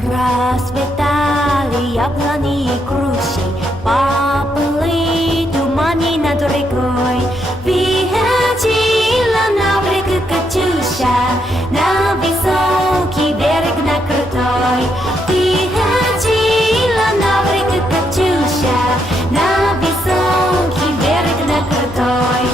Расцветали яблони и кручи, поплыли туманы над рекой. Выходила на берег Катюша, на высокий берег, на крутой. Выходила на берег Катюша, на высокий берег, на крутой.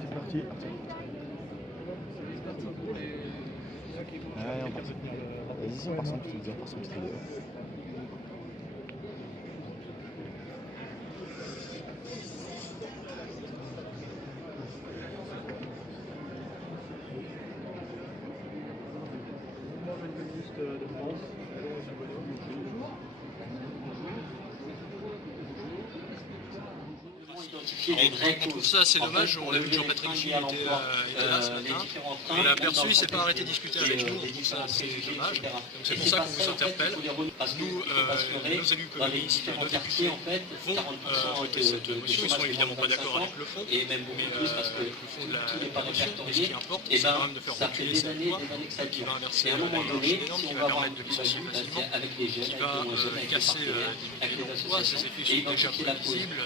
C'est parti. Allez, on part. Vas-y, on part sans petit leader, on part sans petit leader. De France. On trouve ça assez dommage, on a vu que Jean-Patrick Gilles était là ce matin, on l'a aperçu, il ne s'est pas arrêté de discuter avec nous, on trouve ça assez dommage, donc c'est pour ça qu'on vous interpelle. Nous, nos élus communistes, nos députés vont voter cette motion, ils ne sont évidemment pas d'accord avec le fond, mais le fond de la motion, mais ce qui importe, c'est quand même de faire reculer cette loi qui va inverser la marche des normes, qui va permettre de licencier facilement, qui va casser l'emploi, ces effets sont déjà prévisibles,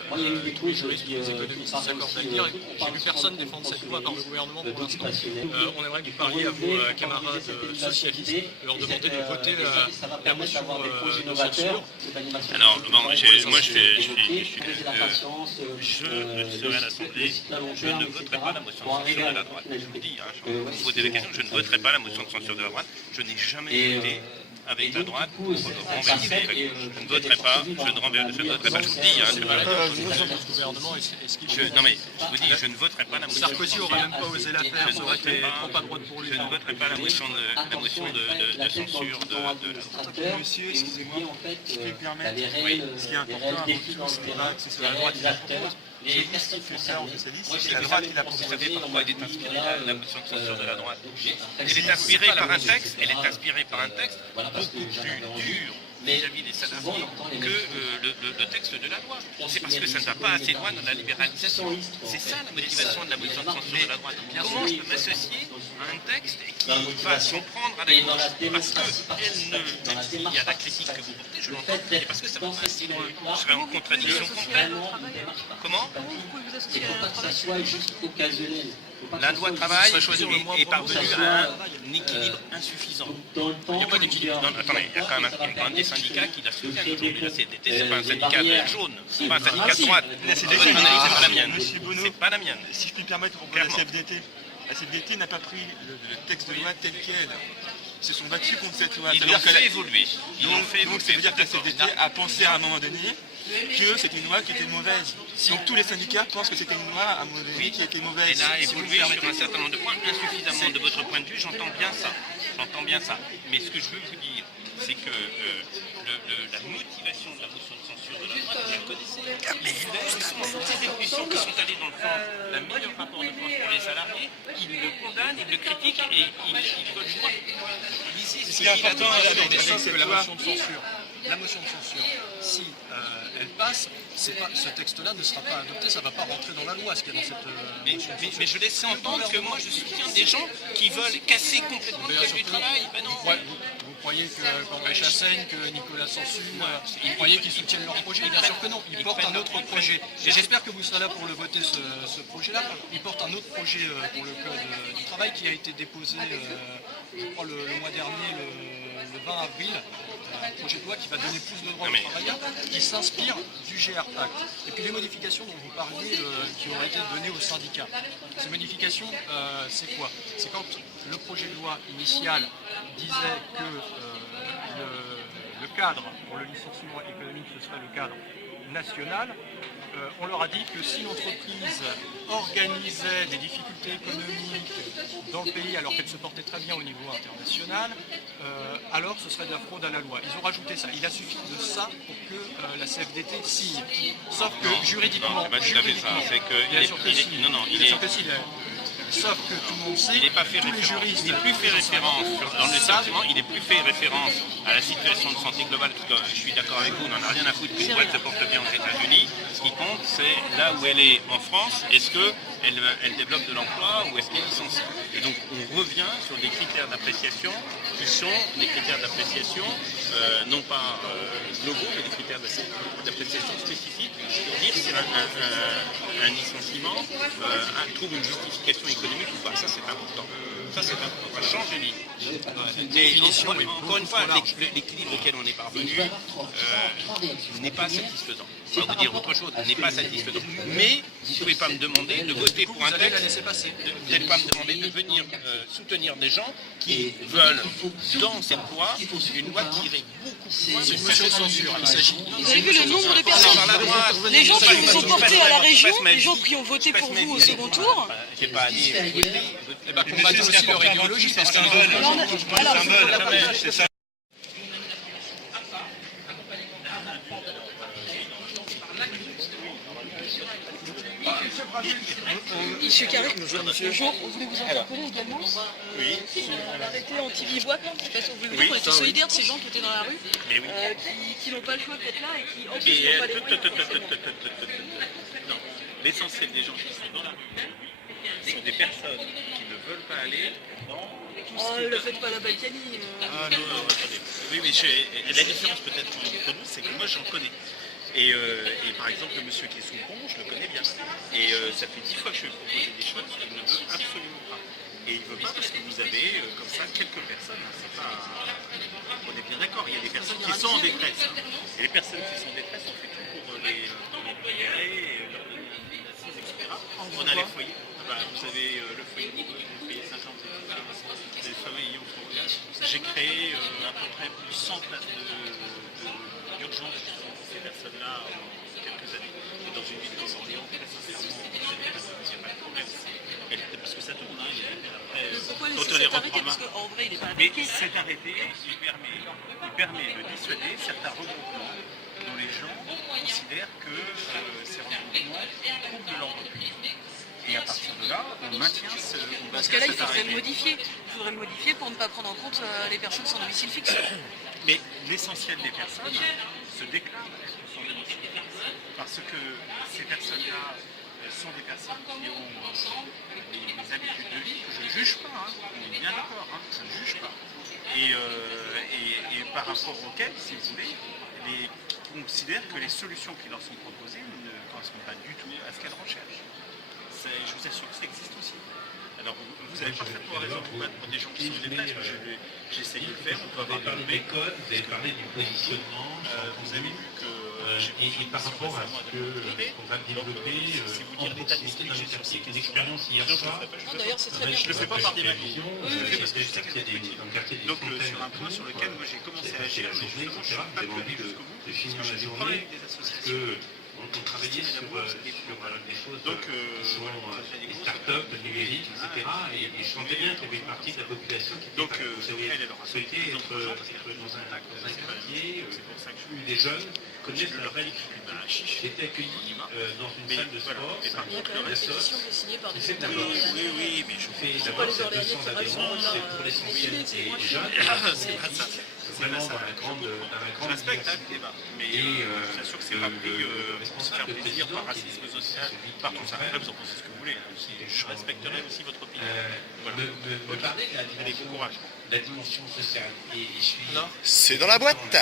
tous les juristes, les économistes s'accordent à le dire, j'ai vu personne défendre cette loi par le gouvernement pour l'instant. On aimerait que vous parliez à vos camarades socialistes, leur demander de voter la motion de censure. Alors, bon, moi je serai à l'Assemblée, je ne voterai pas la motion de censure de la droite. Je vous le dis, vous me posez la question, je ne voterai pas la motion de censure de la droite. Je n'ai jamais voté avec la droite pour renverser la gauche. Je ne voterai pas, je ne voterai pas, je vous le dis. C'est pas la gouvernement, non mais, je vous dis, je ne voterai pas la motion de censure. Sarkozy n'aurait même pas osé la faire, ça aurait été trop pas droite pour lui. Je ne voterai pas la motion de censure de la droite. Monsieur, excusez-moi, si je puis me permettre, ce qui est important avant tout, c'est pas que ce soit la droite qui la propose. Je vous ce qui fait ça aux socialistes, c'est la droite qui l'a proposé. Vous savez pourquoi elle est inspirée, la motion de censure de la droite? Elle est inspirée par un texte, beaucoup plus dur vis-à-vis des salariés que le texte de la loi. C'est parce que ça ne va pas assez loin dans la libéralisation. C'est ça la motivation de la motion de censure de la droite. Comment je peux m'associer à un texte qui va s'en prendre à la gauche? Parce que même s'il y a la critique que vous portez, je l'entends, et parce que ça va pas assez loin. Je serai en contradiction complète. Comment? La loi travail est parvenue à un équilibre insuffisant. Il n'y a pas d'équilibre. Non, attendez, il y a quand même des syndicats qui la soutiennent aujourd'hui. La CFDT, c'est pas un syndicat de jaune, c'est pas un syndicat de droite. La CFDT, c'est pas la mienne. Monsieur Bonneau, c'est pas la mienne. Si je puis me permettre, pour la CFDT, la CFDT n'a pas pris le texte de loi tel quel. Ils se sont battus contre cette loi. Ils l'ont fait évoluer. Donc ça veut dire que la CFDT a pensé à un moment donné que c'était une loi qui était mauvaise. Donc tous les syndicats pensent que c'était une loi à un moment donné qui était mauvaise. Elle a évolué sur un certain nombre de points, insuffisamment de votre point de vue, j'entends bien ça. Mais ce que je veux vous dire, c'est que la motivation de la motion de censure de la droite, vous la connaissez. Toutes ces évolutions qui sont allées dans le sens d'un meilleur rapport de force pour les salariés, ils le condamnent, ils le critiquent et ils veulent voir. Lisez ce qu'il attend avec la motion de censure. La motion de censure, si elle passe, ce texte-là ne sera pas adopté, ça ne va pas rentrer dans la loi, ce qu'il y a dans cette mais je laissais entendre que moi je soutiens des gens qui veulent casser complètement le code du travail. Ben non. Ouais, vous croyez que Corbeil Chassaigne, que Nicolas Sansu, vous croyez qu'ils soutiennent leur projet? Bien sûr que non, ils portent un autre projet. Et j'espère que vous serez là pour le voter, ce projet-là. Ils portent un autre projet pour le code du travail qui a été déposé, je crois, le mois dernier, le 20 avril. Un projet de loi qui va donner plus de droits aux travailleurs, qui s'inspire du GR Act. Et puis les modifications dont vous parliez, qui auraient été données aux syndicats. Ces modifications, c'est quoi? C'est quand le projet de loi initial disait que le cadre pour le licenciement économique, ce serait le cadre national. On leur a dit que si l'entreprise organisait des difficultés économiques dans le pays alors qu'elle se portait très bien au niveau international, alors ce serait de la fraude à la loi. Ils ont rajouté ça. Il a suffi de ça pour que la CFDT signe. Sauf que juridiquement, c'est pas tout à fait ça. C'est que Sauf que tout le monde sait, Il n'est pas fait tous les référence. juristes, Il n'est plus fait référence dans le département, il n'est plus fait référence à la situation de santé globale. Parce que je suis d'accord avec vous, on n'en a rien à foutre qu'une boîte se porte bien aux États-Unis. Ce qui compte, c'est là où elle est en France. Est-ce qu'elle développe de l'emploi ou est-ce qu'elle licencie? Et donc on revient sur des critères d'appréciation qui sont des critères d'appréciation non pas globaux, mais des critères d'appréciation spécifiques pour dire si un licenciement trouve une justification économique ou pas. Ça, c'est important. Ça, c'est important. On va changer de ligne. Mais encore une fois, l'équilibre auquel on est parvenu n'est pas satisfaisant. Je vais vous dire autre chose, n'est pas satisfaisant. Mais vous ne pouvez pas me demander de voter pour un vous allez la texte. laisser passer. Vous n'allez pas me demander de venir soutenir des gens qui veulent, dans cette loi, une loi qui irait beaucoup plus loin. C'est une motion de censure. Il s'agit. Vous avez vu le nombre de personnes, les gens qui vous ont porté à la région, les gens qui ont voté pour vous au second tour. J'ai pas allé voter. Eh ben, combattez aussi leur idéologie. C'est un symbole. C'est ça. Monsieur Carré, bonjour, on voulait vous interpeller également Oui. sur l'arrêté anti-bivouac, parce qu'on voulait vous Oui, dire qu'on était solidaires de ces gens qui étaient dans la rue, Mais oui. qui n'ont pas le choix d'être là et qui en plus Mais n'ont pas les moyens. non, l'essentiel des gens qui sont dans la rue sont des personnes qui ne veulent pas aller dans tout Oh, ce qui est... le faites pas la Balkany. Ah non, attendez. Oui, mais la différence peut-être entre nous, c'est que moi j'en connais. Et par exemple, le monsieur qui est sous le pont, je le connais bien. Et ça fait 10 fois que je lui ai proposé des choses qu'il ne veut absolument pas. Et il ne veut pas parce que vous avez comme ça quelques personnes. C'est pas... On est bien d'accord, il y a des personnes qui sont en détresse. Et les personnes qui sont en détresse, on fait tout pour les libérer, leur donner une assise, etc. On a les foyers. Ah bah, vous avez le foyer de foyer Saint-Jean, c'est les familles au Florian. J'ai créé à peu près plus de 100 places d'urgence pour ces personnes-là en quelques années. Et dans une ville comme Orléans, très sincèrement, il n'y a pas de problème. Parce que ça tourne, hein, après, Pourquoi quand on laisser les cet arrêté? reprend Parce qu'en vrai, il n'est pas mais appliqué. cet arrêté, il permet de dissuader certains regroupements dont les gens considèrent que ces regroupements trouvent de l'ordre public. Et à partir de là, on maintient Dans ce cas-là, il faudrait le modifier. Il faudrait le modifier pour ne pas prendre en compte les personnes sans domicile fixe. Mais l'essentiel des personnes se déclarent sans domicile fixe. Parce que ces personnes-là sont des personnes qui ont des habitudes de vie que je ne juge pas, hein. On est bien d'accord, hein, je ne juge pas. Et par rapport auxquelles, si vous voulez, qui considèrent que les solutions qui leur sont proposées ne correspondent pas du tout à ce qu'elles recherchent. Je vous assure que ça existe aussi. Alors vous avez parfaitement raison de vous battre pour des gens qui sont en détresse. J'essaie de le faire, on peut avoir des codes, vous avez parlé du positionnement, vous avez vu que et par rapport à ce qu'on va développer si vous dire l'état d'esprit que j'ai sur ces l'expérience hier soir. D'ailleurs, c'est très bien. je ne le fais pas par des manies. Je le fais parce que je sais que c'est dans le quartier des Donc Fontaines, sur un point sur lequel moi j'ai commencé à agir, mais justement je ne suis pas venu jusqu'au bout, de parce finir que la j'ai des journée, problèmes avec des parce associations. que on travaillait sur des choses Donc, qui sont des start-up numériques, etc. Et je sentais bien qu'il y avait une partie de la population qui Donc, elle aura souhaité être dans un quartier où les jeunes connaissent leur réalité. J'ai été accueilli dans une salle de sport, Il y a quand même une pétition qui est signée par des c'est citoyens. Oui, mais je fais pas d'abord les ces Orléanais 200 qui adhérents, restent c'est pour l'essentiel c'est moi des qui- jeunes. c'est pas ça. Vraiment dans la grande Je respecte le débat, mais je suis sûr que c'est pas pris pour se faire plaisir par racisme social, par tout ça. Après, vous en pensez ce que vous voulez. Je respecterai aussi votre opinion. Voilà. me parler de la Allez, bon courage. dimension sociale. Et je suis C'est dans la boîte.